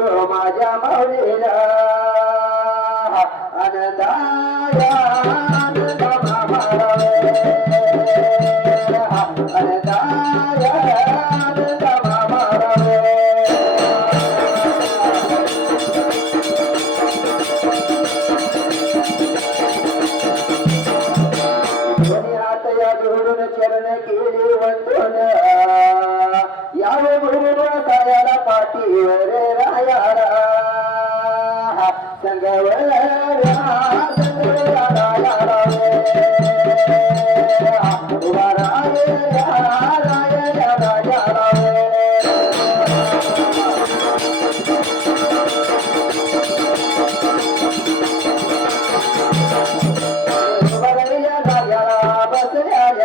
गुरु माझ्या माऊलीला अनदाया अनदमा मारावे अनदाया अनदमा मारावे जोडून चरण केली वंदन यावे गुरुला सायाला पाठीवर रायाला संगवल्या उभा बसल्या